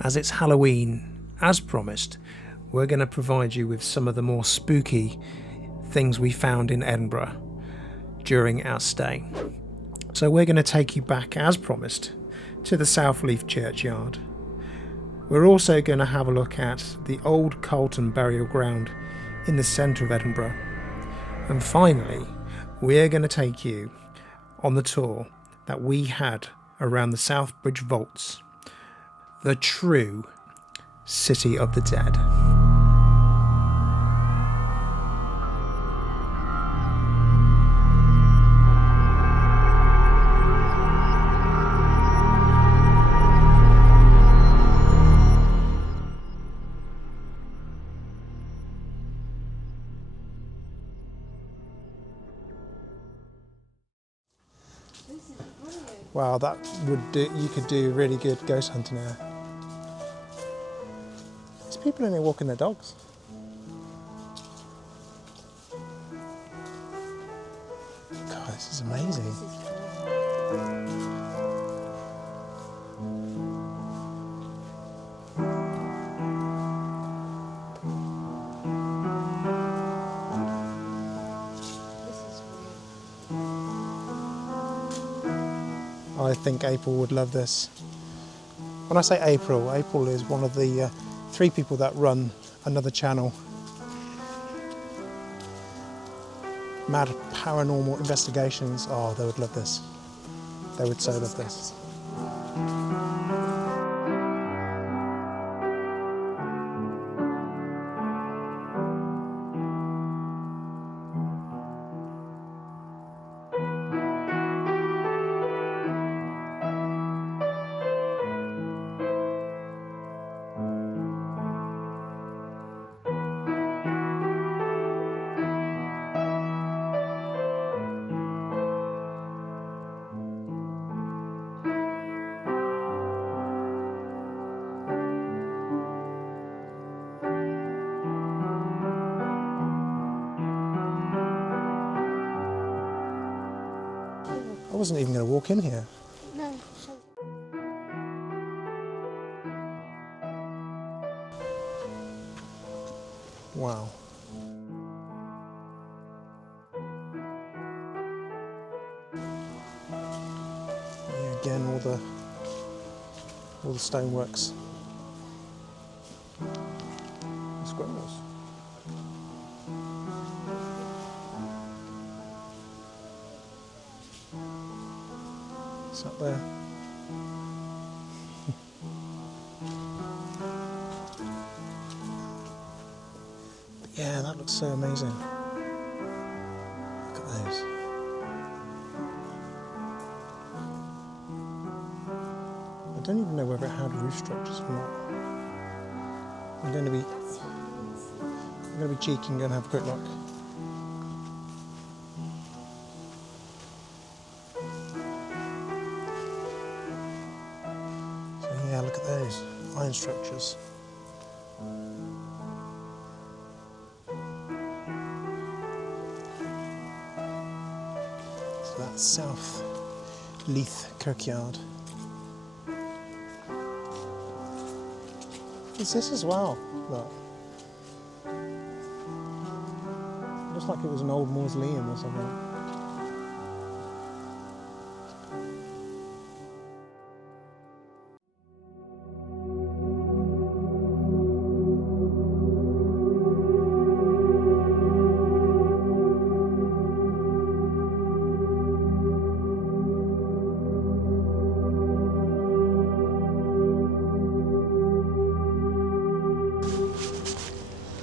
As it's Halloween, as promised, we're going to provide you with some of the more spooky things we found in Edinburgh during our stay. So we're going to take you back, as promised, to the South Leith Churchyard. We're also going to have a look at the old Calton burial ground in the centre of Edinburgh. And finally, we're going to take you on the tour that we had around the South Bridge Vaults, the true City of the Dead. Wow, that would do, you could do really good ghost hunting here. There's people in here walking their dogs. God, this is amazing. I think April would love this. When I say April is one of the 3 people that run another channel, Mad Paranormal Investigations. Oh, they would love this. They would so love this. I wasn't even going to walk in here. No. Wow. Yeah, again, all the stoneworks. Squirrels. It's up there. But yeah, that looks so amazing. Look at those. I don't even know whether it had roof structures or not. I'm going to be cheeky and go and have a quick look. Yeah, look at those iron structures. So that's South Leith Churchyard. It's this as well, look. It looks like it was an old mausoleum or something.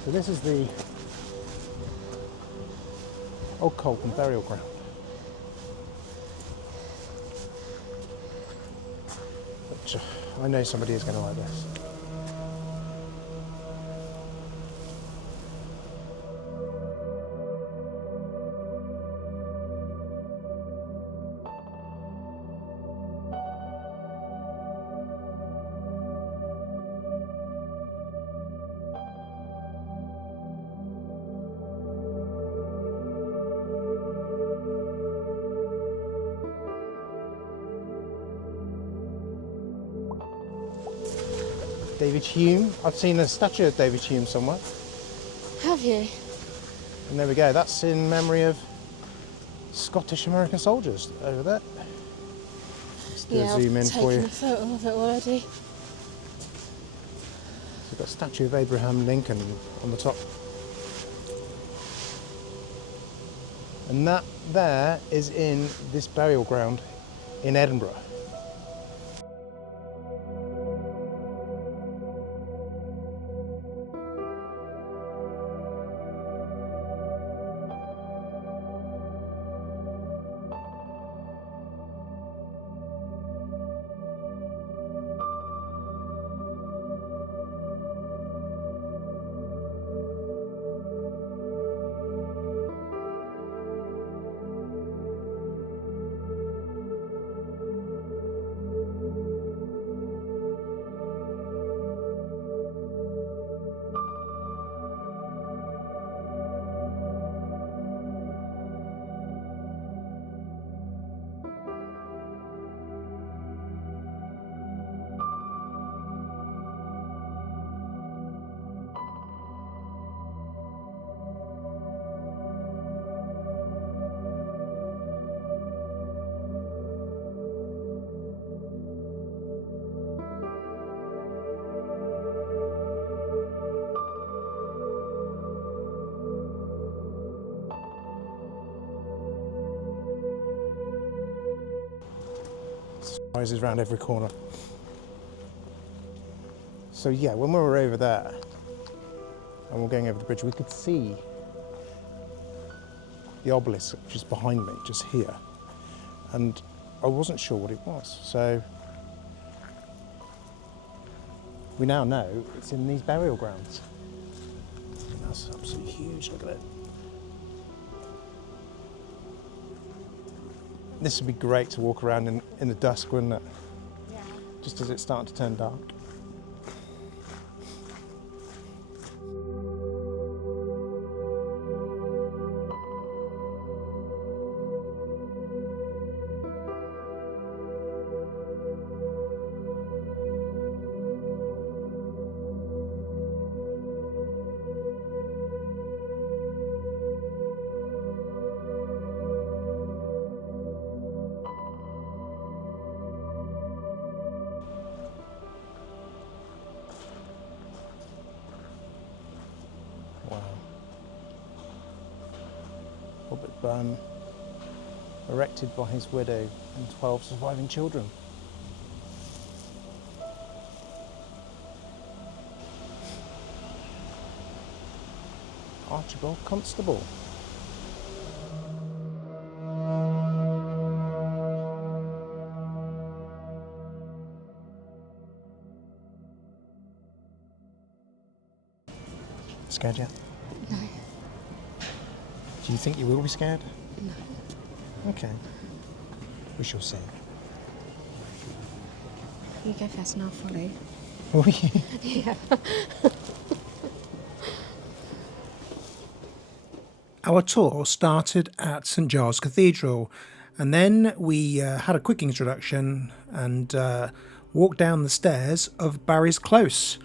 So this is the old Calton burial ground. Which I know somebody is going to like this. David Hume. I've seen a statue of David Hume somewhere. Have you? And there we go. That's in memory of Scottish American soldiers over there. Let's do a zoom in for you. I've taken a photo of it already. So we've got a statue of Abraham Lincoln on the top. And that there is in this burial ground in Edinburgh. Rises around every corner. So yeah, when we were over there and we're going over the bridge, we could see the obelisk which is behind me, just here, and I wasn't sure what it was. So we now know it's in these burial grounds. That's absolutely huge. Look at it. This would be great to walk around in the dusk, wouldn't it? Yeah. Just as it's starting to turn dark. Wow. Robert Burn, erected by his widow and 12 surviving children. Archibald Constable. Scared yet? No. Do you think you will be scared? No. Okay. We shall see. You go first and I'll follow. Oh, yeah. Yeah. Our tour started at St Giles Cathedral, and then we had a quick introduction and walked down the stairs of Barry's Close.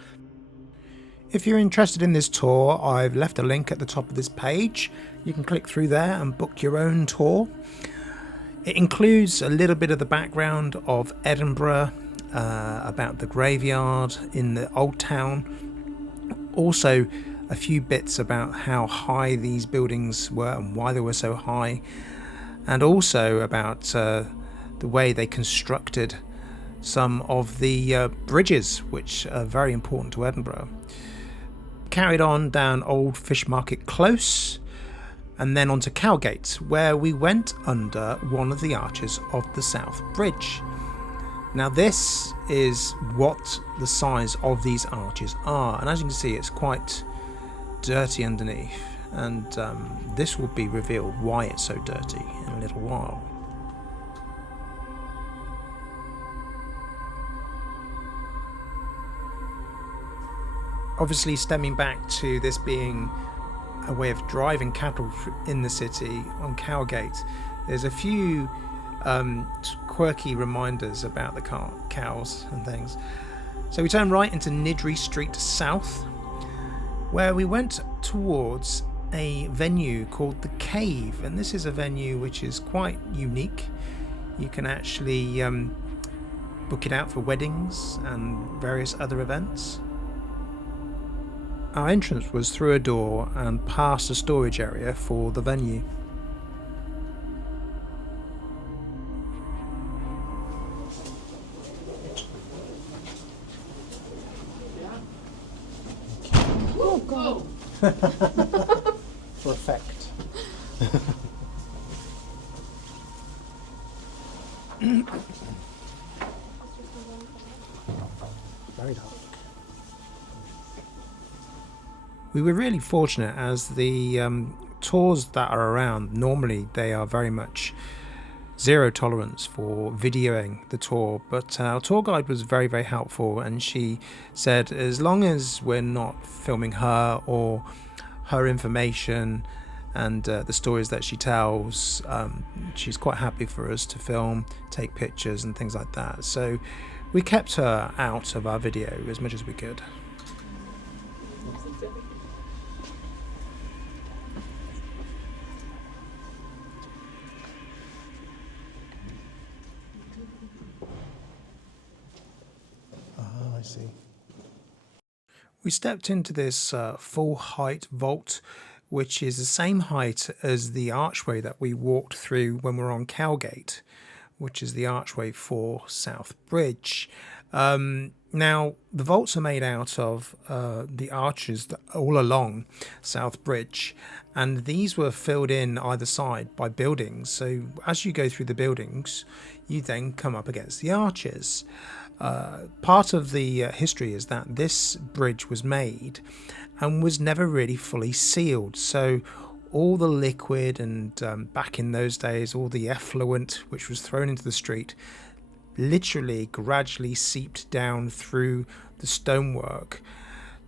If you're interested in this tour, I've left a link at the top of this page. You can click through there and book your own tour. It includes a little bit of the background of Edinburgh, about the graveyard in the old town. Also, a few bits about how high these buildings were and why they were so high. And also about the way they constructed some of the bridges, which are very important to Edinburgh. Carried on down Old Fishmarket Close and then onto Cowgate, where we went under one of the arches of the South Bridge. Now this is what the size of these arches are, and as you can see it's quite dirty underneath, and this will be revealed why it's so dirty in a little while. Obviously, stemming back to this being a way of driving cattle in the city on Cowgate, there's a few quirky reminders about the cows and things. So we turned right into Nidri Street South, where we went towards a venue called The Cave, and this is a venue which is quite unique. You can actually book it out for weddings and various other events. Our entrance was through a door and past a storage area for the venue. Oh God! For effect. Very dark. We were really fortunate, as the tours that are around, normally they are very much zero tolerance for videoing the tour, but our tour guide was very, very helpful, and she said as long as we're not filming her or her information and the stories that she tells, she's quite happy for us to film, take pictures and things like that. So we kept her out of our video as much as we could. I see. We stepped into this full height vault, which is the same height as the archway that we walked through when we were on Cowgate, which is the archway for South Bridge. Now, the vaults are made out of the arches all along South Bridge, and these were filled in either side by buildings. So as you go through the buildings, you then come up against the arches. Part of the history is that this bridge was made and was never really fully sealed. So all the liquid and back in those days, all the effluent which was thrown into the street literally gradually seeped down through the stonework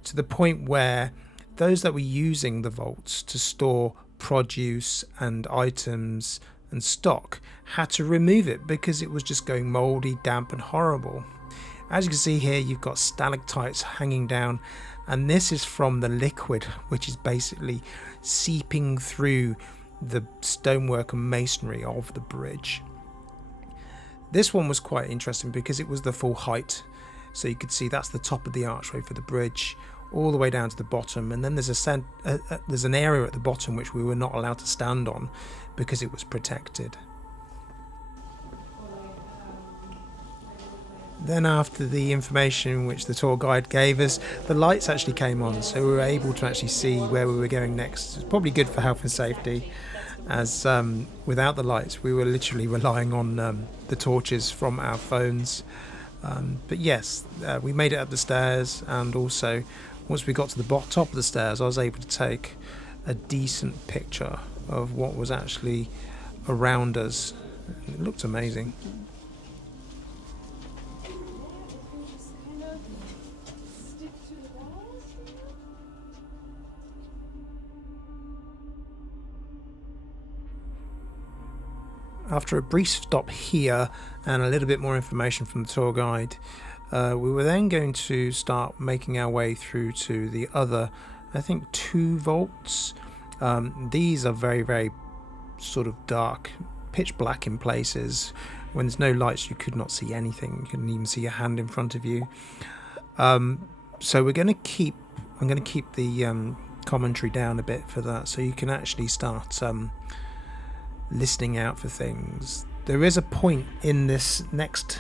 to the point where those that were using the vaults to store produce and items and stock had to remove it because it was just going mouldy, damp and horrible. As you can see here, you've got stalactites hanging down, and this is from the liquid which is basically seeping through the stonework and masonry of the bridge. This one was quite interesting because it was the full height, so you could see that's the top of the archway for the bridge all the way down to the bottom, and then there's an area at the bottom which we were not allowed to stand on because it was protected. Then after the information which the tour guide gave us, the lights actually came on, so we were able to actually see where we were going next. It's probably good for health and safety, as without the lights we were literally relying on the torches from our phones. But yes, we made it up the stairs, and also once we got to the top of the stairs I was able to take a decent picture of what was actually around us. It looked amazing. After a brief stop here and a little bit more information from the tour guide, we were then going to start making our way through to the other, I think, 2 vaults. These are very, very sort of dark, pitch black in places. When there's no lights you could not see anything. You couldn't even see your hand in front of you. So I'm going to keep the commentary down a bit for that, so you can actually start listening out for things. There is a point in this next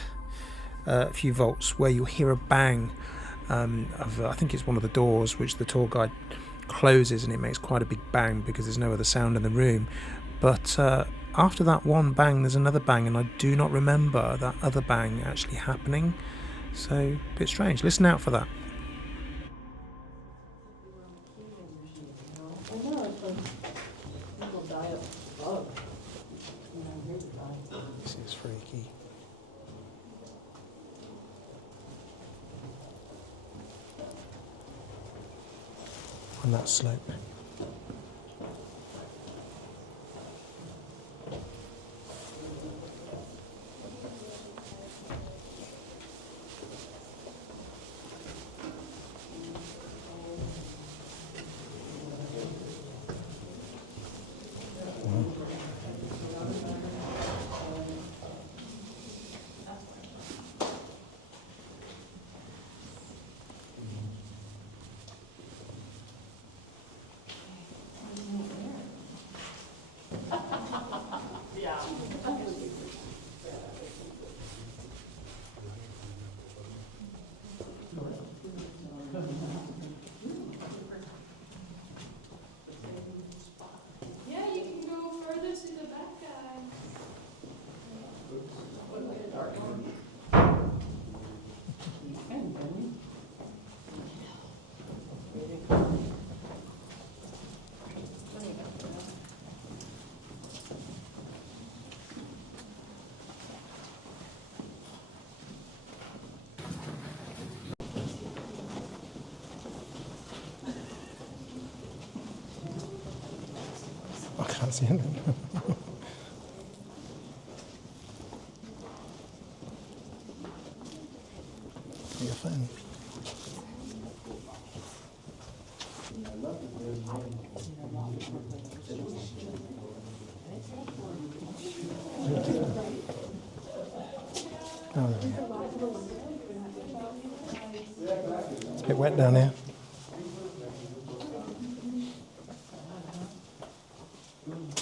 few vaults where you'll hear a bang of, I think it's one of the doors which the tour guide closes, and it makes quite a big bang because there's no other sound in the room. But after that one bang there's another bang, and I do not remember that other bang actually happening, so a bit strange. Listen out for that. This is freaky. On that slope. That's the end. Your phone. Oh, there we go. It's a bit wet down here.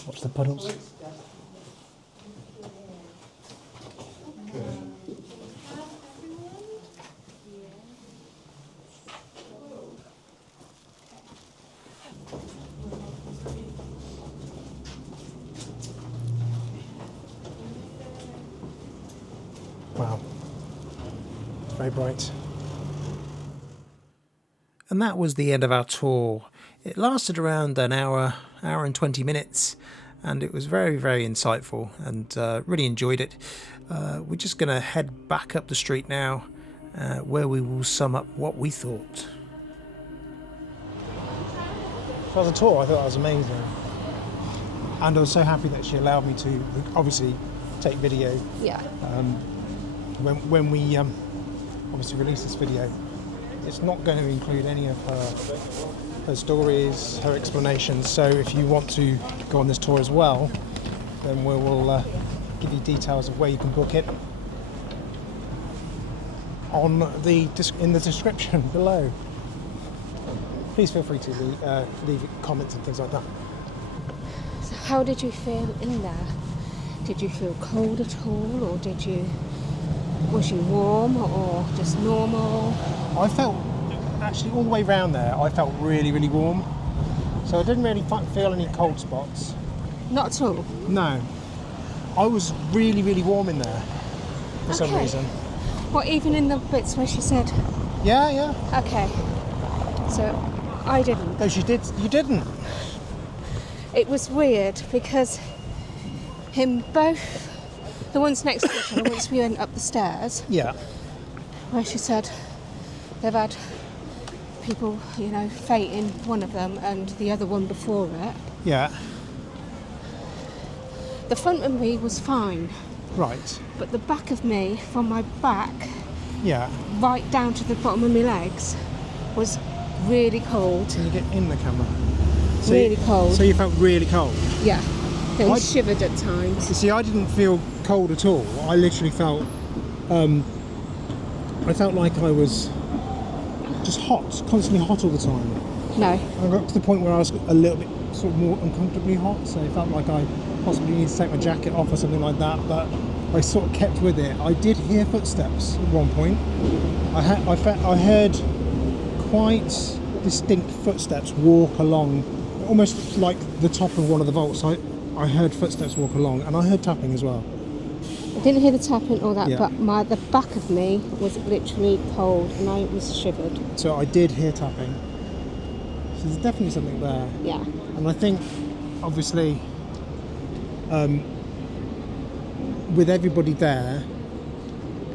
Watch the puddles. Wow, it's very bright. And that was the end of our tour. It lasted around an hour and 20 minutes, and it was very, very insightful, and really enjoyed it. We're just going to head back up the street now, where we will sum up what we thought. So as a tour, I thought that was amazing. And I was so happy that she allowed me to, obviously, take video. Yeah. When we obviously release this video, it's not going to include any of her stories, her explanations. So if you want to go on this tour as well, then we will give you details of where you can book it in the description below. Please feel free to leave comments and things like that. So how did you feel in there? Did you feel cold at all, or was you warm or just normal? I felt, actually all the way around there, I felt really, really warm. So I didn't really feel any cold spots. Not at all? No. I was really, really warm in there for some reason. What, even in the bits where she said? Yeah. Okay. So I didn't. No, she did. You didn't. It was weird because both the ones next to each other, once we went up the stairs, Yeah. where she said they've had people, fainting, one of them, and the other one before it. Yeah. The front of me was fine. Right. But the back of me, from my back, Yeah. right down to the bottom of my legs, was really cold. Can you get in the camera? Really cold. So you felt really cold? Yeah. I shivered at times. You see, I didn't feel cold at all. I literally felt, I felt like I was just hot, constantly hot all the time. No. I got to the point where I was a little bit sort of more uncomfortably hot, so it felt like I possibly needed to take my jacket off or something like that, but I sort of kept with it. I did hear footsteps at one point. I heard quite distinct footsteps walk along, almost like the top of one of the vaults. I heard footsteps walk along, and I heard tapping as well. I didn't hear the tapping or that, Yeah. but the back of me was literally cold and I was shivered. So I did hear tapping. So there's definitely something there. Yeah. And I think, obviously, with everybody there,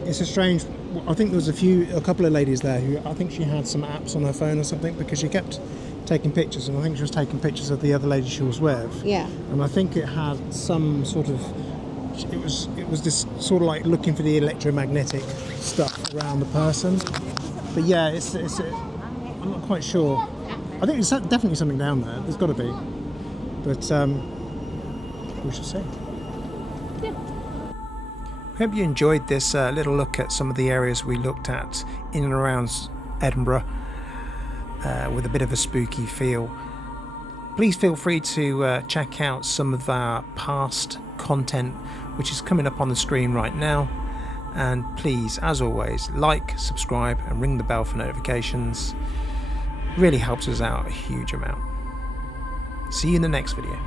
it's a strange. I think there was a couple of ladies there who I think she had some apps on her phone or something, because she kept taking pictures, and I think she was taking pictures of the other lady she was with. Yeah. And I think it had some sort of. It was this sort of like looking for the electromagnetic stuff around the person. But yeah, I'm not quite sure. I think there's definitely something down there. There's got to be. But we shall see. Yeah. Hope you enjoyed this little look at some of the areas we looked at in and around Edinburgh with a bit of a spooky feel. Please feel free to check out some of our past content, which is coming up on the screen right now. And please, as always, like, subscribe and ring the bell for notifications. Really helps us out a huge amount. See you in the next video.